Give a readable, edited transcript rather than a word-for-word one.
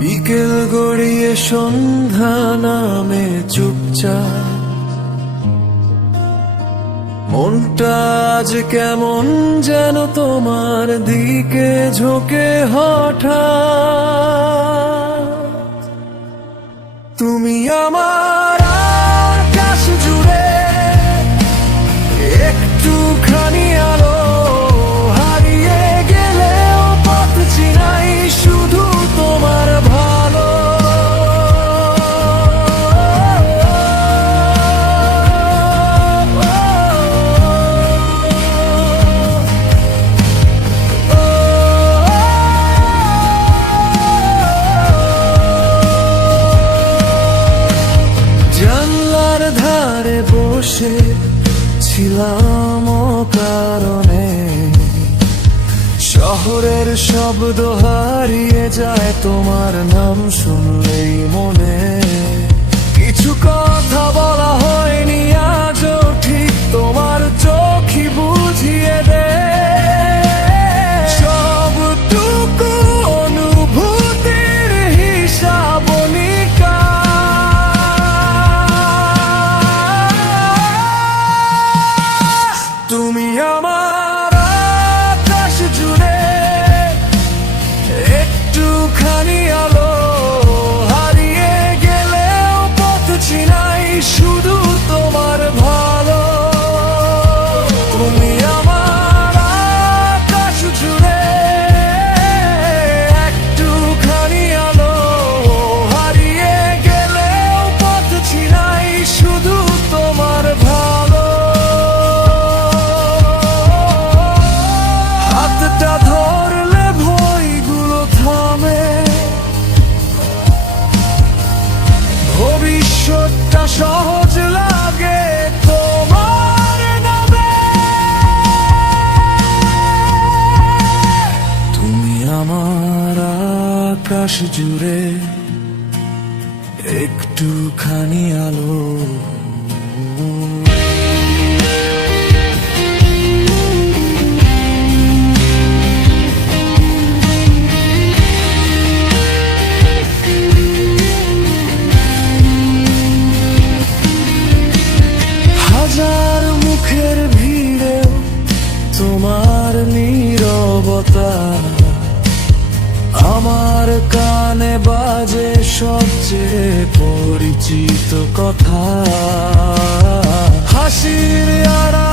বিকেল গড়িয়ে সন্ধ্যা নামে চুপচাপ মনটা আজ কেমন যেন তোমার দিকে ঝোঁকে হঠাৎ। তুমি আমার আকাশ জুড়ে একটুখানি আলো, হারিয়ে গেলেও পথ চিনাই শুধু তোমার ভালো। জানলার ধারে বসে ছিলাম কারণে শহরের শব্দ হারিয়ে যায় তোমার নাম শুনলেই মনে। কিছু কথা বলা হয়নি আজও, ঠিক তোমার চোখই বুঝিয়ে দেয় সবটুকু অনুভূতির হিসাব নিকাশ। তুমি আমার আকাশ জুড়ে একটুখানি আলো, হারিয়ে গেলেও পথ চিনাই শুধু তোমার ভালো। তুমি আমার আকাশ জুড়ে একটুখানি আলো, হারিয়ে গেলেও পথ চিনাই শুধু তোমার ভালো। হাতটা ধরলে ভয়গুলো থামে, ভবিষ্যৎটা সহজ লাগে তোমার নামে। তুমি আমার আকাশ জুড়ে একটুখানি আলো। হাজার মুখের ভিড়েও তোমার নীরবতা আমার কানে বাজে সবচেয়ে পরিচিত কথা। হাসির আড়ালে